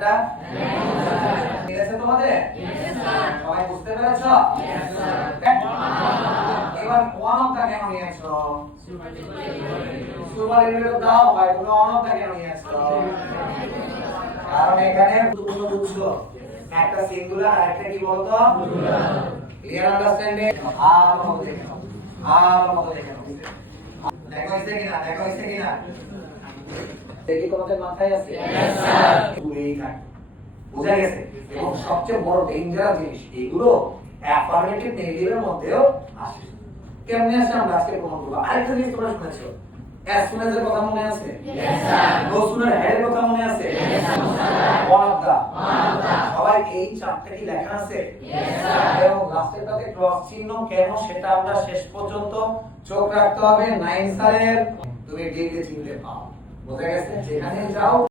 পরেরটা ঠিক আছে তোমাদের? সবাই বুঝতে পেরেছো? এবার ওয়ান অফ দা কেন নিয়েছো? সুপারলেটিভ দাও ভাই, তুমি ওয়ান অফ দা কেন নিয়েছো? কারণ এখানে গুরুত্বপূর্ণ বুঝছো, একটা সিঙ্গুলার আর একটা কি বলতো ক্লিয়ার আন্ডারস্ট্যান্ডিং। আর মতো দেখো, আর মতো দেখো, দেখো হইছে কিনা, দেখো হইছে কিনা, দেখি তোমাদের মাথায় আছে? Yes sir. এই কাট বুঝা গেছে। এবং সবচেয়ে বড় ডেঞ্জারাস জিনিস এগুলো অ্যাফার্মেটিভ নেগেটিভের মধ্যেও আসে। কেমনে আসে আমরা আজকে প্রমাণ করব। আরেকটা জিনিস তোমরা শুনেছো, as soon as এর কথা মনে আছে? Yes sir. no sooner had এর কথা মনে আছে? Yes sir. one of the সবাই এই চারটা কি লেখা আছে? Yes sir. এবং লাস্টেরটাতে ক্রস চিহ্ন কেন সেটা আমরা শেষ পর্যন্ত চোখ রাখতে হবে। 9 স্যারের তুমি ডিগ্রি চিনতে পাও, বুঝা গেছে? যেখানে যাও